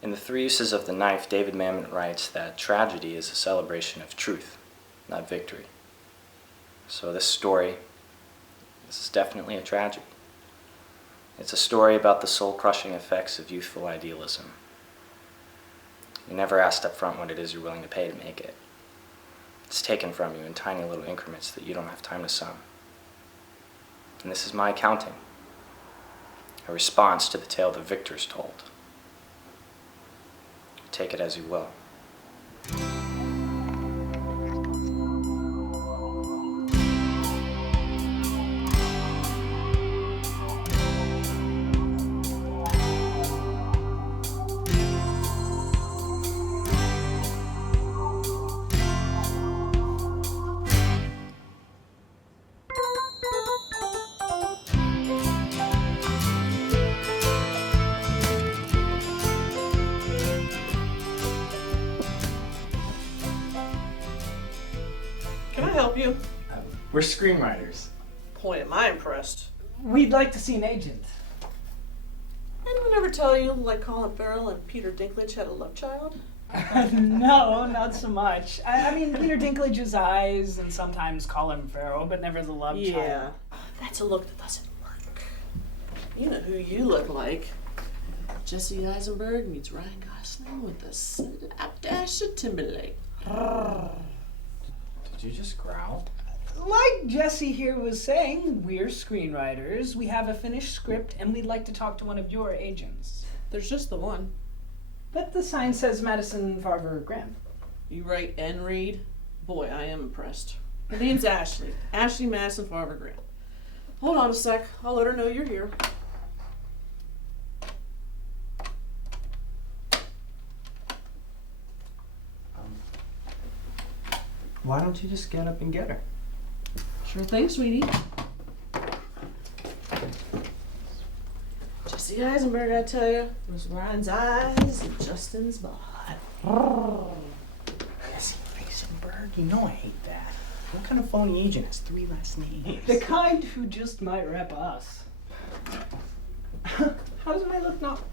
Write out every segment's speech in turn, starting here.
In The Three Uses of the Knife, David Mamet writes that tragedy is a celebration of truth, not victory. So this is definitely a tragedy. It's a story about the soul-crushing effects of youthful idealism. You're never asked up front what it is you're willing to pay to make it. It's taken from you in tiny little increments that you don't have time to sum. And this is my accounting, a response to the tale the victors told. Take it as you will. Can I help you? We're screenwriters. Boy, am I impressed. We'd like to see an agent. Anyone ever tell you like Colin Farrell and Peter Dinklage had a love child? No, not so much. I mean, Peter Dinklage's eyes and sometimes Colin Farrell, but never the love child. That's a look that doesn't work. You know who you look like. Jesse Eisenberg meets Ryan Gosling with a slapdash of Timberlake. Did you just growl? Like Jesse here was saying, we're screenwriters. We have a finished script, and we'd like to talk to one of your agents. There's just the one. But the sign says Madison Farver Graham. You write and read? Boy, I am impressed. Her name's Ashley. Ashley Madison Farver Graham. Hold on a sec. I'll let her know you're here. Why don't you just get up and get her? Sure thing, sweetie. Jesse Eisenberg, I tell you, was Ryan's eyes and Justin's bod. Jesse Eisenberg? You know I hate that. What kind of phony agent has 3 last names? The kind who just might rep us. How does my look not...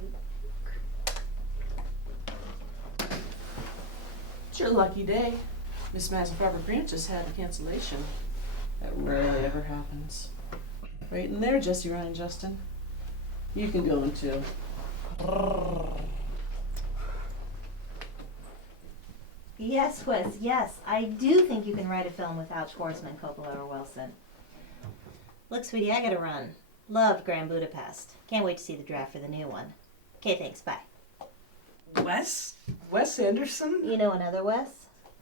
It's your lucky day. Miss Madison Farver Grant just had a cancellation. That rarely ever happens. Right in there, Jesse Ryan Justin. You can go in too. Yes, Wes, yes. I do think you can write a film without Schwartzman, Coppola, or Wilson. Look, sweetie, I gotta run. Loved Grand Budapest. Can't wait to see the draft for the new one. Okay, thanks, bye. Wes? Wes Anderson? You know another Wes?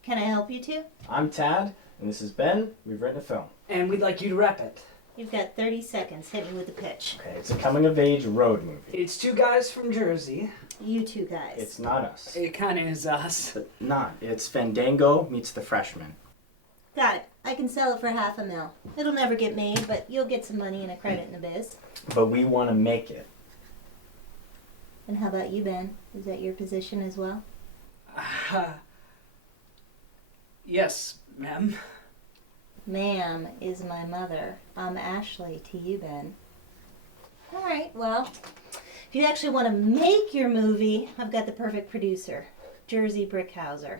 Can I help you two? I'm Tad, and this is Ben. We've written a film. And we'd like you to rep it. You've got 30 seconds. Hit me with the pitch. Okay, it's a coming-of-age road movie. It's 2 guys from Jersey. You two guys. It's not us. It kind of is us. But not. It's Fandango meets The Freshman. Got it. I can sell it for $500,000. It'll never get made, but you'll get some money and a credit in the biz. But we want to make it. And how about you, Ben? Is that your position as well? Yes, ma'am. Ma'am is my mother. I'm Ashley to you, Ben. All right, well, if you actually want to make your movie, I've got the perfect producer, Jersey Brickhauser.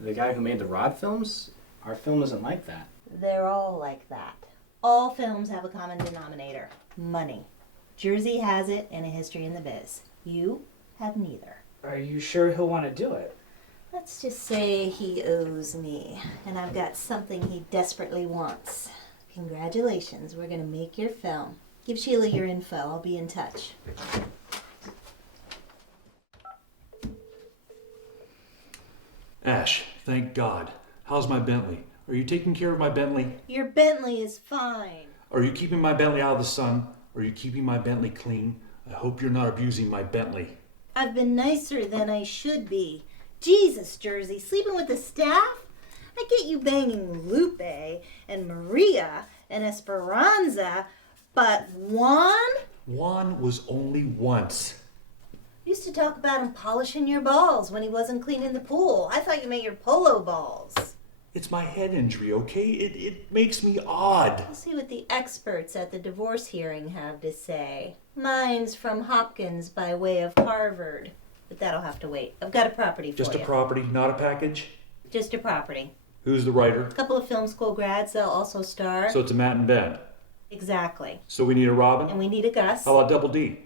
The guy who made the Rod films? Our film isn't like that. They're all like that. All films have a common denominator, money. Jersey has it and a history in the biz. You have neither. Are you sure he'll want to do it? Let's just say he owes me, and I've got something he desperately wants. Congratulations, we're gonna make your film. Give Sheila your info, I'll be in touch. Ash, thank God. How's my Bentley? Are you taking care of my Bentley? Your Bentley is fine. Are you keeping my Bentley out of the sun? Are you keeping my Bentley clean? I hope you're not abusing my Bentley. I've been nicer than I should be. Jesus, Jersey, sleeping with the staff? I get you banging Lupe and Maria and Esperanza, but Juan? Juan was only once. Used to talk about him polishing your balls when he wasn't cleaning the pool. I thought you meant your polo balls. It's my head injury, okay? It makes me odd. We'll see what the experts at the divorce hearing have to say. Mine's from Hopkins by way of Harvard. but that'll have to wait. I've got a property for Just you. a property, not a package? Just a property. Who's the writer? A couple of film school grads, they'll also star. So it's a Matt and Ben. Exactly. So we need a Robin? And we need a Gus. How about Double D?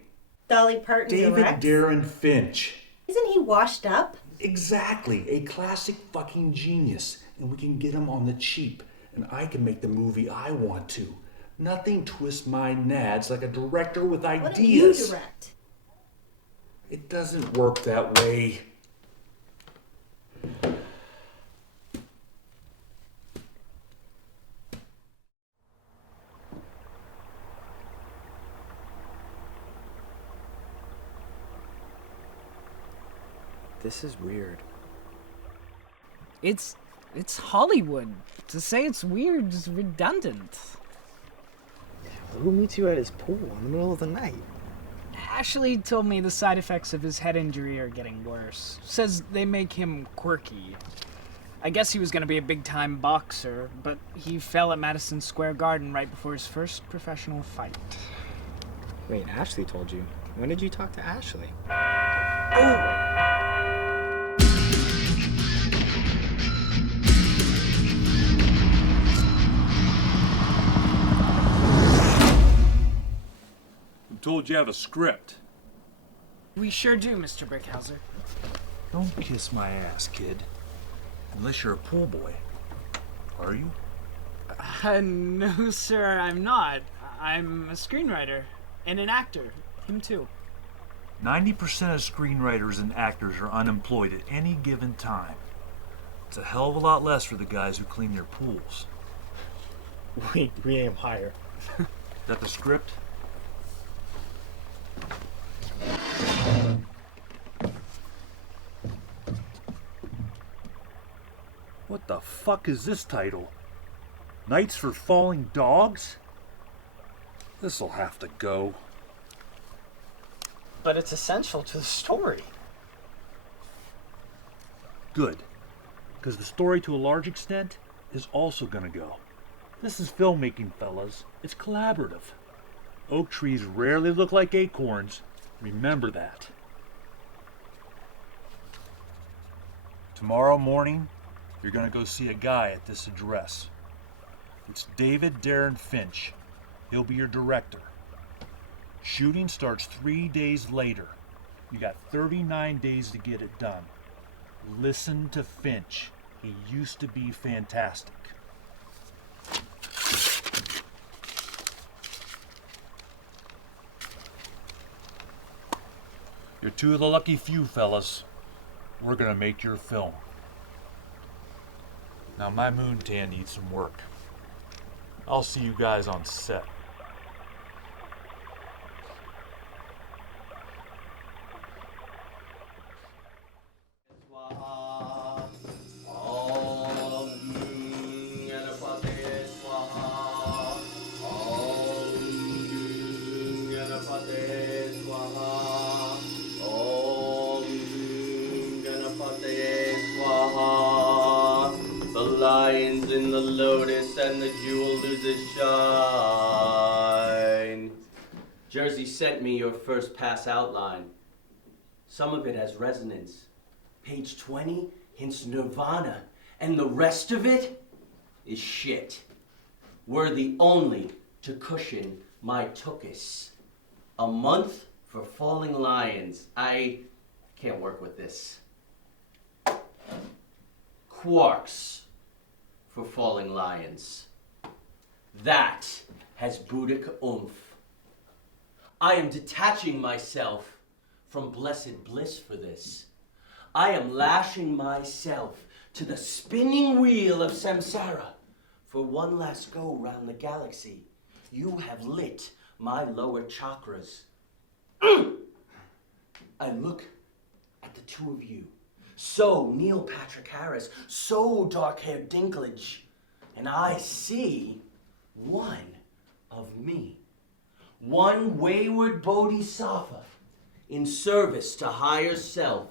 Dolly Parton David directs. Darren Finch. Isn't he washed up? Exactly. A classic fucking genius. And we can get him on the cheap. And I can make the movie I want to. Nothing twists my nads like a director with Why don't ideas. you direct? It doesn't work that way. This is weird. It's Hollywood. To say it's weird is redundant. Who meets you at his pool in the middle of the night? Ashley told me the side effects of his head injury are getting worse. Says they make him quirky. I guess he was gonna be a big-time boxer, but he fell at Madison Square Garden right before his first professional fight. Wait, Ashley told you. When did you talk to Ashley? I'm told you have a script. We sure do, Mr. Brickhauser. Don't kiss my ass, kid. Unless you're a pool boy. Are you? No, sir, I'm not. I'm a screenwriter and an actor. Him too. 90% of screenwriters and actors are unemployed at any given time. It's a hell of a lot less for the guys who clean your pools. We aim higher. Is that the script? What the fuck is this title? Nights for Falling Dogs? This'll have to go. But it's essential to the story. Good. Because the story, to a large extent, is also gonna go. This is filmmaking, fellas. It's collaborative. Oak trees rarely look like acorns. Remember that. Tomorrow morning, you're gonna go see a guy at this address. It's David Darren Finch. He'll be your director. Shooting starts 3 days later. You got 39 days to get it done. Listen to Finch. He used to be fantastic. You're two of the lucky few, fellas. We're gonna make your film. Now my moon tan needs some work. I'll see you guys on set. The lions in the lotus and the jewel loses shine. Jersey sent me your first pass outline. Some of it has resonance. Page 20 hints Nirvana, and the rest of it is shit. Worthy only to cushion my tuchus. A month for Falling Lions. I can't work with this. Quarks for Falling Lions. That has Boudic oomph. I am detaching myself from blessed bliss for this. I am lashing myself to the spinning wheel of samsara for one last go round the galaxy. You have lit my lower chakras. I look at the two of you. So Neil Patrick Harris, so dark-haired Dinklage, and I see one of me. One wayward bodhisattva in service to higher self.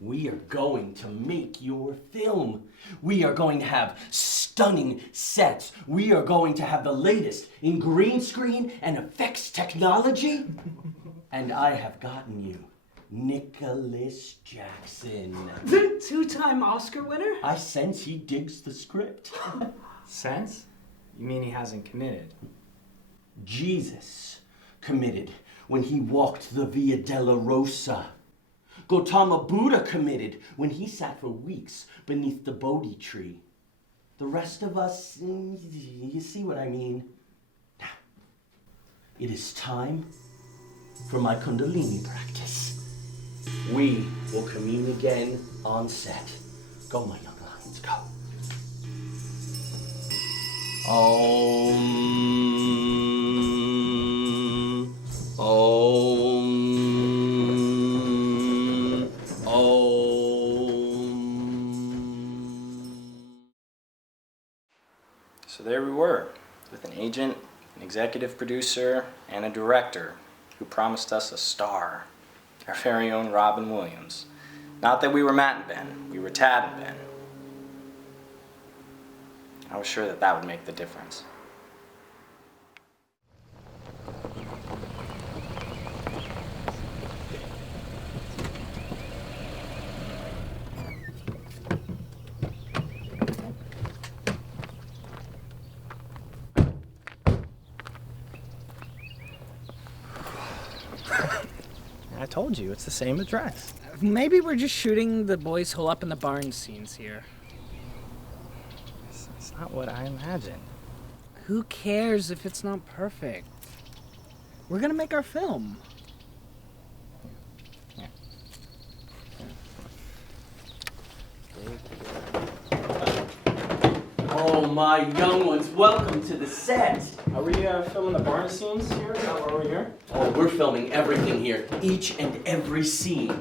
We are going to make your film. We are going to have stunning sets. We are going to have the latest in green screen and effects technology. And I have gotten you Nicholas Jackson. The two-time Oscar winner? I sense he digs the script. Sense? You mean he hasn't committed? Jesus committed when he walked the Via Dolorosa. Gautama Buddha committed when he sat for weeks beneath the Bodhi tree. The rest of us, you see what I mean? Now, it is time for my Kundalini practice. We will commune again on set. Go, my young lions, go. Om. So there we were, with an agent, an executive producer, and a director who promised us a star, our very own Robin Williams. Not that we were Matt and Ben, we were Tad and Ben. I was sure that would make the difference. I told you, it's the same address. Maybe we're just shooting the boys hole up in the barn scenes here. It's not what I imagined. Who cares if it's not perfect? We're gonna make our film. Oh, my young ones, welcome to the set. Are we filming the barn scenes here? Is that why we're here? Oh, we're filming everything here, each and every scene.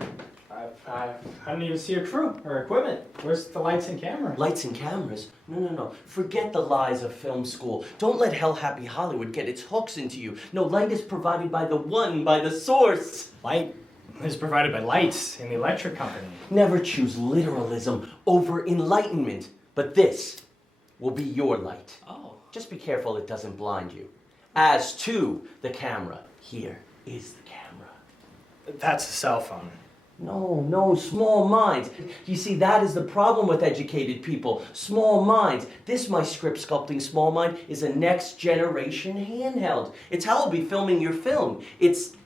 I didn't even see a crew or equipment. Where's the lights and cameras? Lights and cameras? No. Forget the lies of film school. Don't let Hell Happy Hollywood get its hooks into you. No, light is provided by the one, by the source. Light is provided by Lights in the electric company. Never choose literalism over enlightenment. But this will be your light. Oh. Just be careful it doesn't blind you. As to the camera, here is the camera. That's a cell phone. No, small minds. You see, that is the problem with educated people. Small minds. This, my script sculpting small mind, is a next generation handheld. It's how I'll be filming your film. It's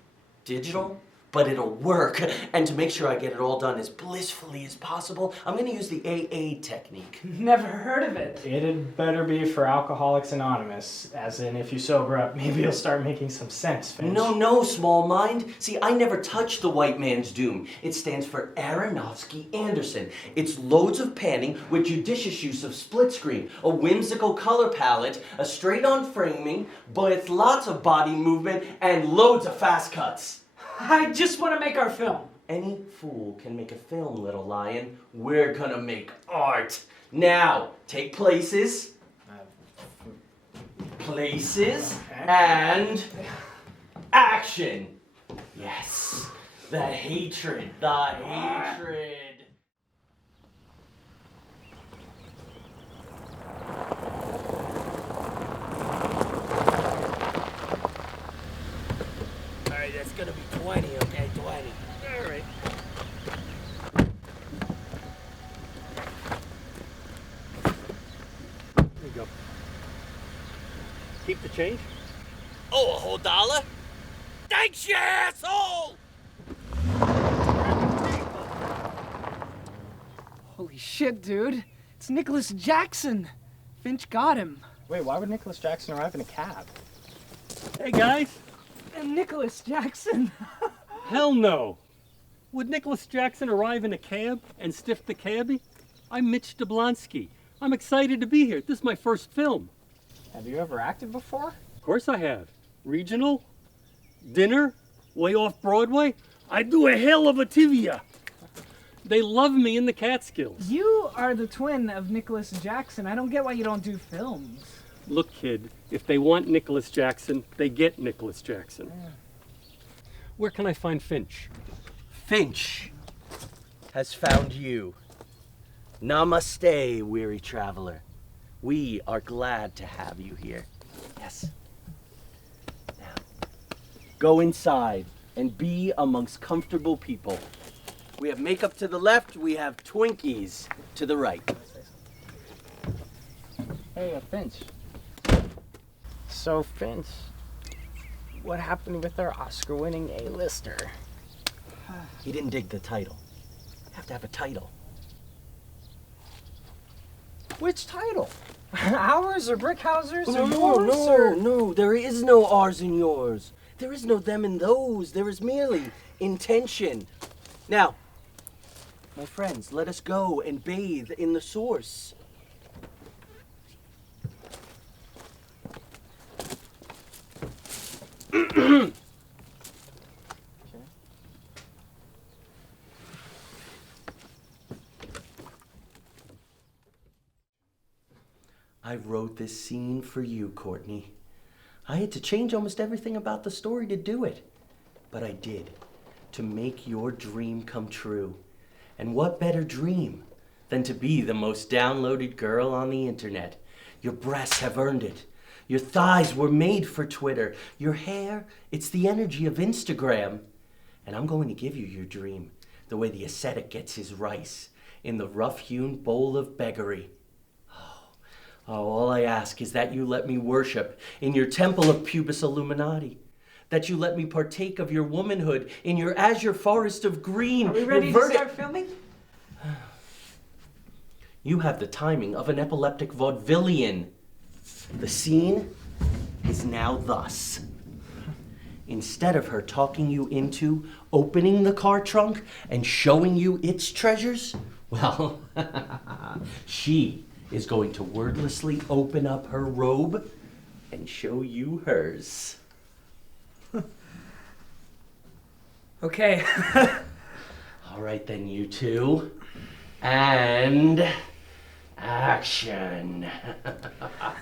digital, but it'll work. And to make sure I get it all done as blissfully as possible, I'm going to use the AA technique. Never heard of it. It'd better be for Alcoholics Anonymous, as in if you sober up, maybe you'll start making some sense, Finch. No, small mind. See, I never touch the white man's doom. It stands for Aronofsky Anderson. It's loads of panning with judicious use of split screen, a whimsical color palette, a straight-on framing, but it's lots of body movement and loads of fast cuts. I just want to make our film. Any fool can make a film, little lion. We're gonna make art. Now, take places. And action. Yes, the hatred. Alright, that's gonna be 20, okay? 20. Alright. There you go. Keep the change. Oh, a whole dollar? Thanks, you asshole! Holy shit, dude. It's Nicholas Jackson. Finch got him. Wait, why would Nicholas Jackson arrive in a cab? Hey, guys. And Nicholas Jackson. Hell no. Would Nicholas Jackson arrive in a cab and stiff the cabbie? I'm Mitch Jablonski. I'm excited to be here. This is my first film. Have you ever acted before? Of course I have. Regional, dinner, way off Broadway. I do a hell of a tibia. They love me in the Catskills. You are the twin of Nicholas Jackson. I don't get why you don't do films. Look, kid, if they want Nicholas Jackson, they get Nicholas Jackson. Yeah. Where can I find Finch? Finch has found you. Namaste, weary traveler. We are glad to have you here. Yes. Now, go inside and be amongst comfortable people. We have makeup to the left, we have Twinkies to the right. Hey, Finch. So, Finch, what happened with our Oscar-winning A-lister? He didn't dig the title. You have to have a title. Which title? Ours or Brickhouser's or No, yours? no, or... no, there is no ours and yours. There is no them and those. There is merely intention. Now, my friends, let us go and bathe in the source. I wrote this scene for you, Courtney. I had to change almost everything about the story to do it. But I did, to make your dream come true. And what better dream than to be the most downloaded girl on the internet? Your breasts have earned it. Your thighs were made for Twitter. Your hair, it's the energy of Instagram. And I'm going to give you your dream, the way the ascetic gets his rice, in the rough-hewn bowl of beggary. Oh, all I ask is that you let me worship in your temple of pubis illuminati. That you let me partake of your womanhood in your azure forest of green. Are we ready to start filming? You have the timing of an epileptic vaudevillian. The scene is now thus. Instead of her talking you into opening the car trunk and showing you its treasures, well, she is going to wordlessly open up her robe and show you hers. Okay. All right then, you two. And action.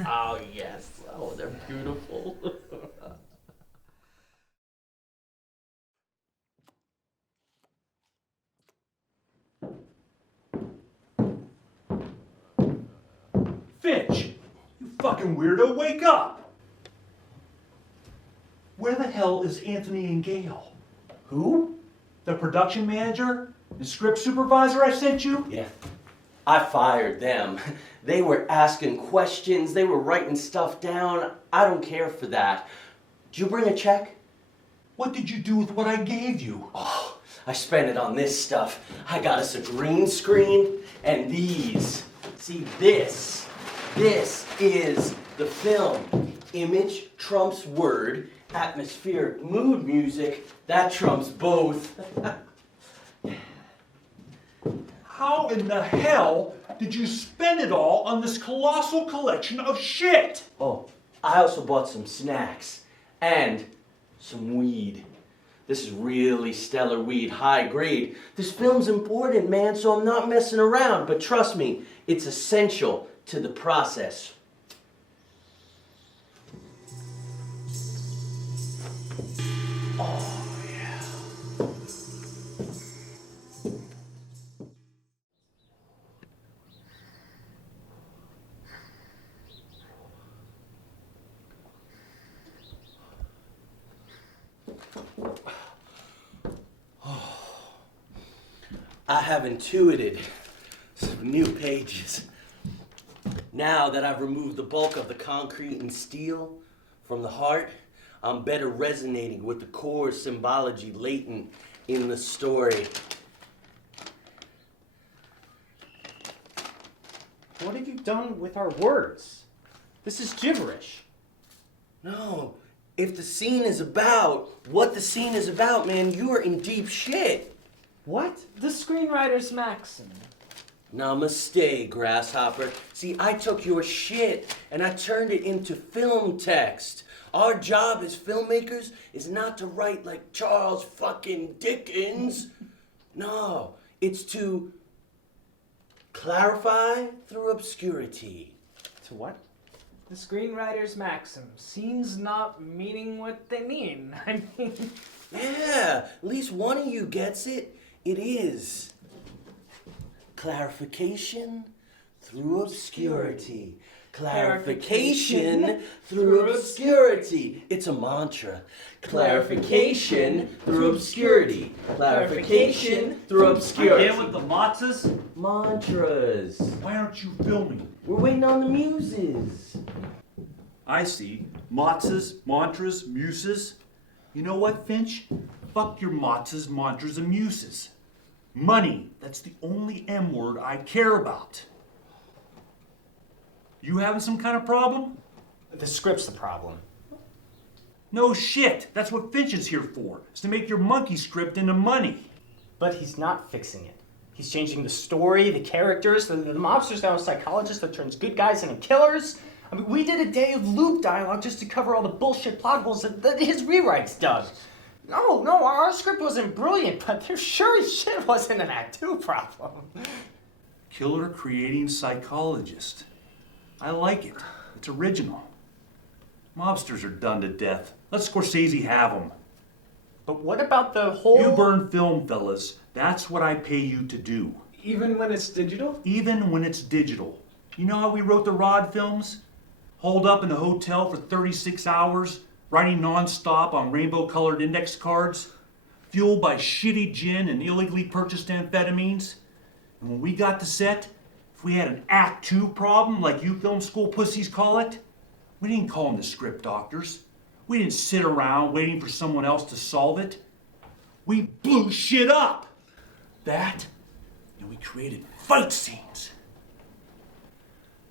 Oh, yes. Oh, they're beautiful. Finch, you fucking weirdo, wake up! Where the hell is Anthony and Gail? Who? The production manager? The script supervisor I sent you? Yeah. I fired them. They were asking questions. They were writing stuff down. I don't care for that. Did you bring a check? What did you do with what I gave you? Oh, I spent it on this stuff. I got us a green screen and these. See, this is the film. Image trumps word. Atmospheric mood music, that trumps both. How in the hell did you spend it all on this colossal collection of shit? Oh, I also bought some snacks and some weed. This is really stellar weed, high grade. This film's important, man, so I'm not messing around. But trust me, it's essential to the process. Oh, yeah. I have intuited some new pages. Now that I've removed the bulk of the concrete and steel from the heart, I'm better resonating with the core symbology latent in the story. What have you done with our words? This is gibberish. No, if the scene is about what the scene is about, man, you are in deep shit. What? The screenwriter's maxim. Namaste, Grasshopper. See, I took your shit and I turned it into film text. Our job as filmmakers is not to write like Charles fucking Dickens. No, it's to clarify through obscurity. To what? The screenwriter's maxim. Scenes not meaning what they mean. I mean... Yeah, at least one of you gets it. It is clarification through obscurity. Clarification through obscurity. It's a mantra. Clarification through obscurity. Clarification through obscurity. Again with the matzahs? Mantras. Why aren't you filming? We're waiting on the muses. I see. Matzahs, mantras, muses. You know what, Finch? Fuck your matzahs, mantras, and muses. Money. That's the only M word I care about. You having some kind of problem? The script's the problem. No shit. That's what Finch is here for. Is to make your monkey script into money. But he's not fixing it. He's changing the story, the characters. The mobster's now a psychologist that turns good guys into killers. I mean, we did a day of loop dialogue just to cover all the bullshit plot holes that his rewrites dug. No, our script wasn't brilliant, but there sure as shit wasn't an Act 2 problem. Killer creating psychologist. I like it. It's original. Mobsters are done to death. Let Scorsese have them. But what about the whole... You burn film, fellas. That's what I pay you to do. Even when it's digital? Even when it's digital. You know how we wrote the Rod films? Holed up in the hotel for 36 hours, writing non-stop on rainbow-colored index cards, fueled by shitty gin and illegally purchased amphetamines. And when we got to set, if we had an Act 2 problem, like you film school pussies call it, we didn't call them the script doctors. We didn't sit around waiting for someone else to solve it. We blew shit up. That, and we created fight scenes.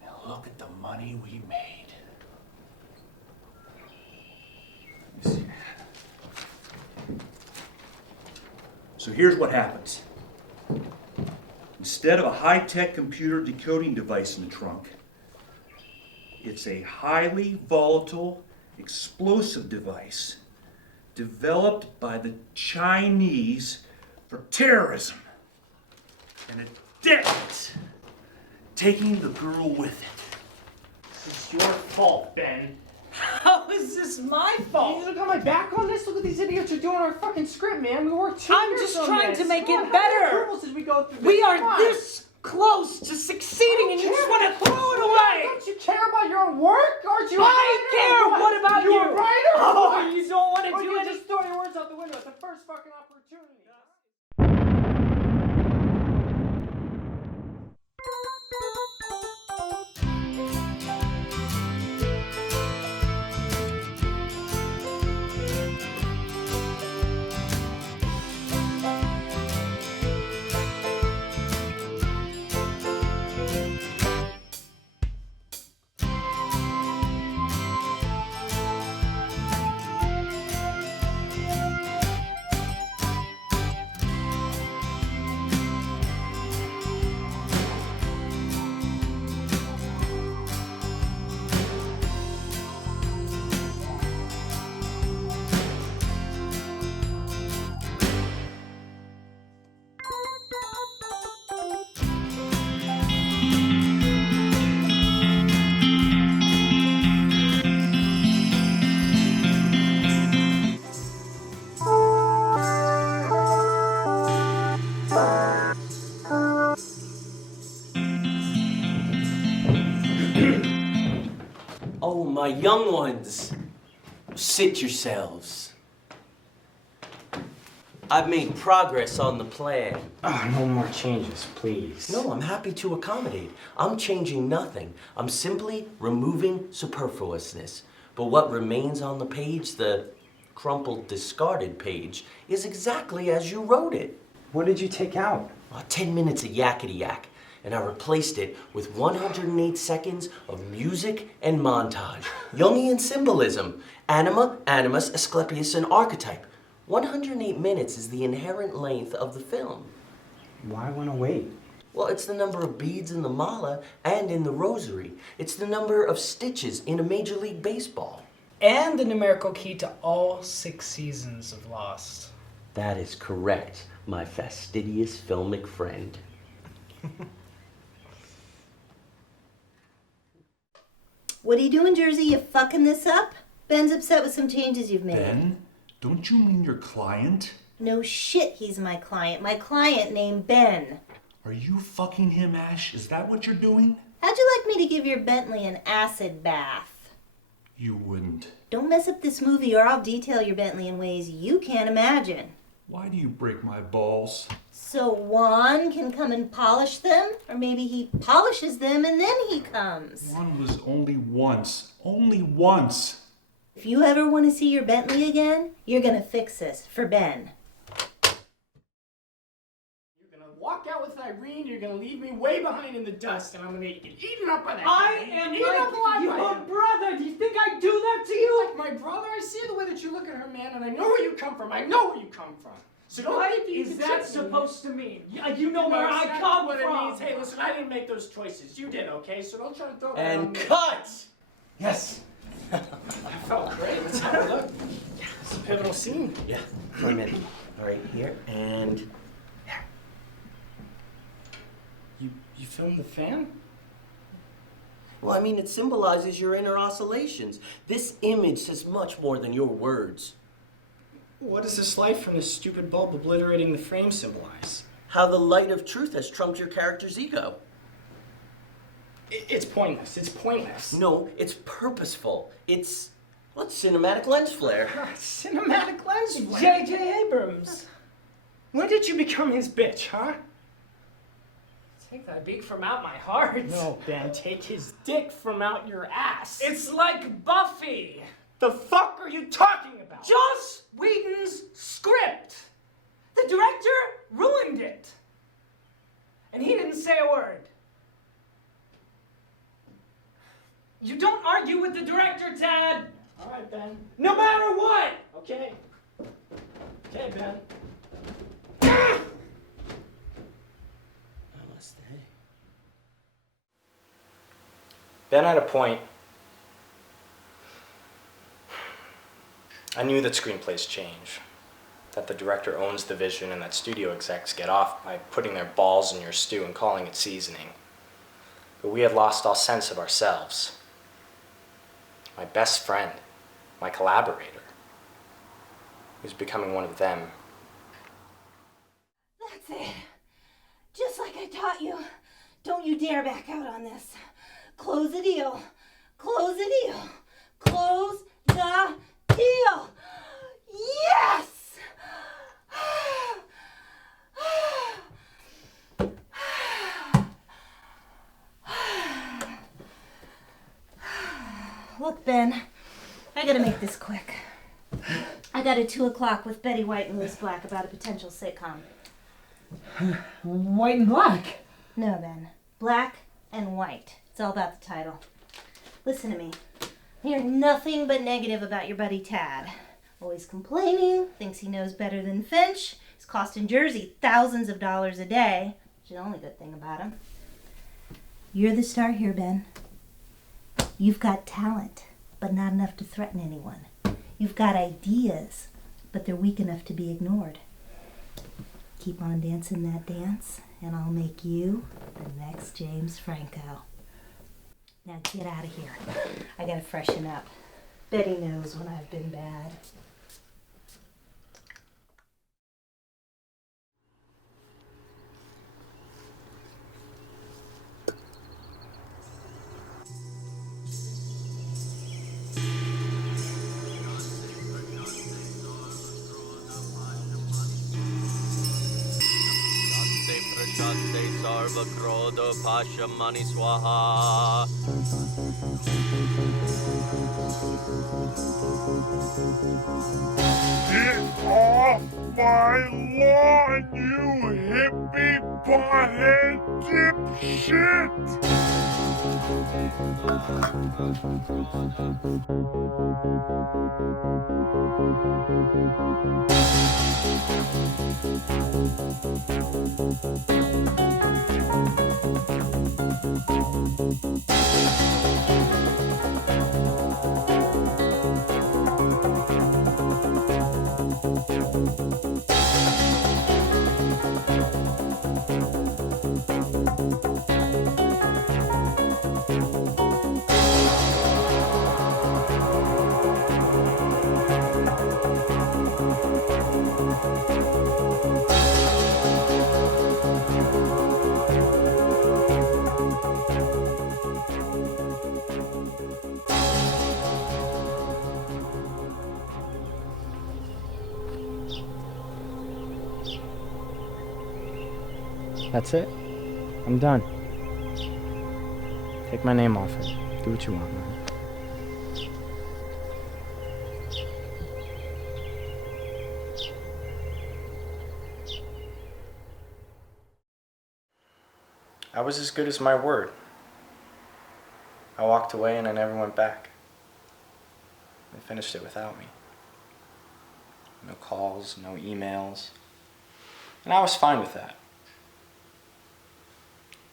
Now look at the money we made. Let me see. So here's what happens. Instead of a high-tech computer decoding device in the trunk, it's a highly volatile, explosive device developed by the Chinese for terrorism. And it detonates, taking the girl with it. It's your fault, Ben. How is this my fault? You got my back on this? Look what these idiots are doing our fucking script, man. We worked 2 I'm years just on trying this. to make Come it on, how better. many hurdles did we go through? We are Come on. this close to succeeding and you just want to throw it away. Don't you care about your own work? Aren't you? I care. What about you? You a writer? Oh, you don't want to Or do you it. just throw your words out the window at the first fucking opportunity. Oh, my young ones, sit yourselves. I've made progress on the plan. Oh, no more changes, please. No, I'm happy to accommodate. I'm changing nothing. I'm simply removing superfluousness. But what remains on the page, the crumpled, discarded page, is exactly as you wrote it. What did you take out? 10 minutes of yakety yak, and I replaced it with 108 seconds of music and montage. Jungian symbolism, anima, animus, Asclepius, and archetype. 108 minutes is the inherent length of the film. Why 108? Well, it's the number of beads in the mala and in the rosary. It's the number of stitches in a Major League Baseball. And the numerical key to all 6 seasons of Lost. That is correct, my fastidious filmic friend. What are you doing, Jersey? You fucking this up? Ben's upset with some changes you've made. Ben? Don't you mean your client? No shit, he's my client. My client named Ben. Are you fucking him, Ash? Is that what you're doing? How'd you like me to give your Bentley an acid bath? You wouldn't. Don't mess up this movie or I'll detail your Bentley in ways you can't imagine. Why do you break my balls? So Juan can come and polish them? Or maybe he polishes them and then he comes. One was only once. Only once. If you ever want to see your Bentley again, you're gonna fix this for Ben. You're gonna walk out with Irene, you're gonna leave me way behind in the dust, and I'm gonna get eaten up by that I guy. am Eaten up alive by your him. brother. Do you think I'd do that to you? Like my brother, I see the way that you look at her, man, and I know where you come from. I know where you come from. So don't What think you is can that trick me. supposed to mean? You know You where exactly I come what from. it means. Hey, listen, I didn't make those choices. You did, okay? So don't try to throw that on And me. cut! Yes. I felt great. Let's have a look. Yeah, it's a pivotal scene. Yeah, come in. All right, here and there. You filmed the fan? Well, I mean, it symbolizes your inner oscillations. This image says much more than your words. What does this light from this stupid bulb obliterating the frame symbolize? How the light of truth has trumped your character's ego. It's pointless. It's pointless. No, it's purposeful. It's cinematic lens flare. Cinematic lens flare. J.J. Abrams. When did you become his bitch, huh? Take that beak from out my heart. No, Ben, take his dick from out your ass. It's like Buffy. The fuck are you talking about? Joss Whedon's script. The director ruined it. And he didn't say a word. You don't argue with the director, Tad. All right, Ben. No matter what. Okay. Okay, Ben. Namaste. Ben had a point. I knew that screenplays change, that the director owns the vision and that studio execs get off by putting their balls in your stew and calling it seasoning. But we had lost all sense of ourselves. My best friend, my collaborator, was becoming one of them. That's it. Just like I taught you. Don't you dare back out on this. Close the deal. Close the deal. Close the deal. Yes! Look, Ben, I gotta make this quick. I got a 2 o'clock with Betty White and Louis Black about a potential sitcom. White and black. No, Ben. Black and white. It's all about the title. Listen to me. I hear nothing but negative about your buddy Tad. Always complaining, thinks he knows better than Finch. He's costing Jersey thousands of dollars a day, which is the only good thing about him. You're the star here, Ben. You've got talent, but not enough to threaten anyone. You've got ideas, but they're weak enough to be ignored. Keep on dancing that dance, and I'll make you the next James Franco. Now get out of here. I gotta freshen up. Betty knows when I've been bad. Shante sarva krodha pasha mani swaha. Get off my lawn, you hippie butthead dipshit! That's it. I'm done. Take my name off it. Do what you want, man. I was as good as my word. I walked away and I never went back. They finished it without me. No calls, no emails. And I was fine with that.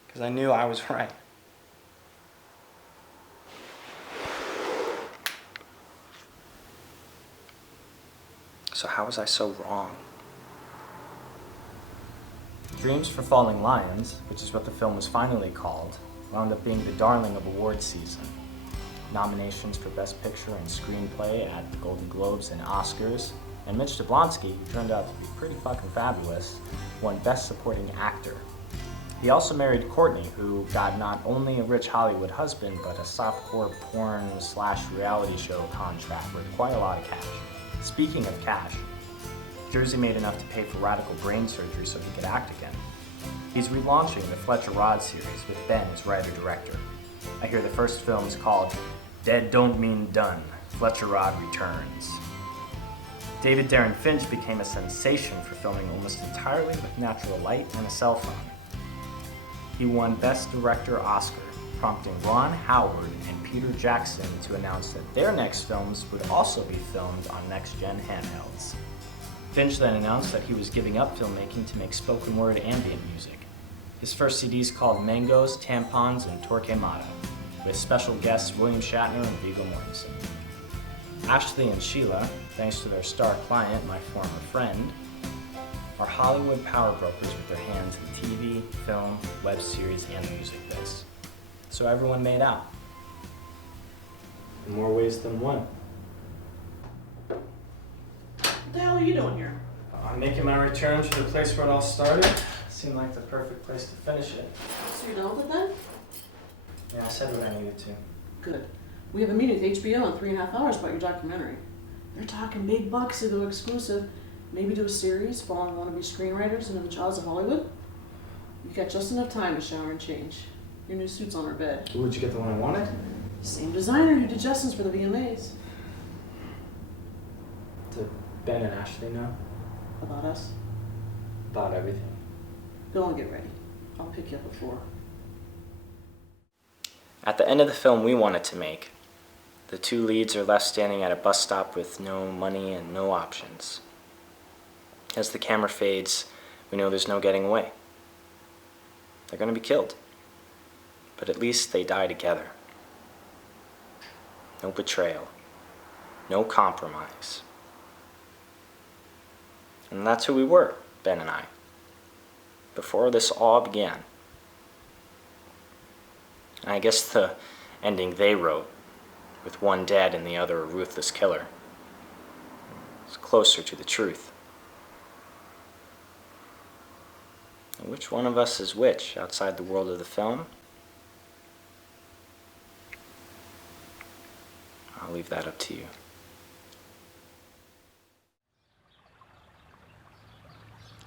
Because I knew I was right. So how was I so wrong? Dreams for Falling Lions, which is what the film was finally called, wound up being the darling of awards season. Nominations for Best Picture and Screenplay at the Golden Globes and Oscars, and Mitch Jablonski, who turned out to be pretty fucking fabulous, won Best Supporting Actor. He also married Courtney, who got not only a rich Hollywood husband, but a softcore porn/reality show contract worth quite a lot of cash. Speaking of cash, Jersey made enough to pay for radical brain surgery so he could act again. He's relaunching the Fletcher Rod series with Ben as writer-director. I hear the first film is called Dead Don't Mean Done, Fletcher Rod Returns. David Darren Finch became a sensation for filming almost entirely with natural light and a cell phone. He won Best Director Oscar, prompting Ron Howard and Peter Jackson to announce that their next films would also be filmed on next-gen handhelds. Finch then announced that he was giving up filmmaking to make spoken word ambient music. His first CD is called Mangoes, Tampons, and Torquemada, with special guests William Shatner and Viggo Mortensen. Ashley and Sheila, thanks to their star client, my former friend, are Hollywood power brokers with their hands in TV, film, web series, and the music biz. So everyone made out. In more ways than one. What the hell are you doing here? I'm making my return to the place where it all started. Seemed like the perfect place to finish it. So you're done with it then? Yeah, I said what I needed to. Good. We have a meeting with HBO in 3.5 hours about your documentary. They're talking big bucks to go exclusive. Maybe do a series following wannabe screenwriters into the trials of Hollywood. You've got just enough time to shower and change. Your new suit's on our bed. Would you get the one I wanted? Same designer who did Justin's for the VMAs. Did Ben and Ashley know? About us? About everything. Go and get ready. I'll pick you up at 4. At the end of the film we wanted to make, the two leads are left standing at a bus stop with no money and no options. As the camera fades, we know there's no getting away. They're going to be killed. But at least they die together. No betrayal. No compromise. And that's who we were, Ben and I, before this all began. And I guess the ending they wrote, with one dead and the other a ruthless killer, is closer to the truth. And which one of us is which outside the world of the film? I'll leave that up to you.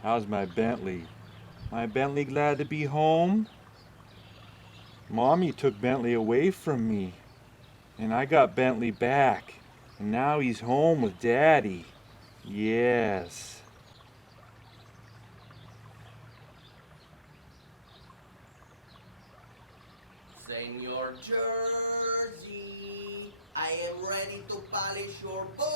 How's my Bentley? My Bentley glad to be home? Mommy took Bentley away from me, and I got Bentley back, and now he's home with Daddy. Yes. Senor Jersey, I am ready to polish your balls.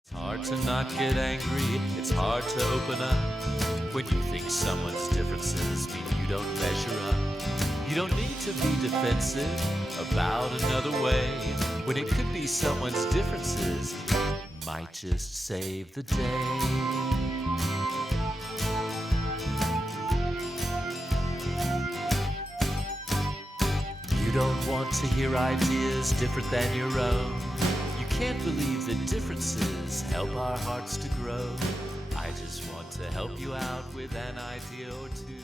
It's hard to not get angry, it's hard to open up when you think someone's differences mean you don't measure up. You don't need to be defensive about another way when it could be someone's differences might just save the day. You don't want to hear ideas different than your own. You can't believe that differences help our hearts to grow. I just want to help you out with an idea or two.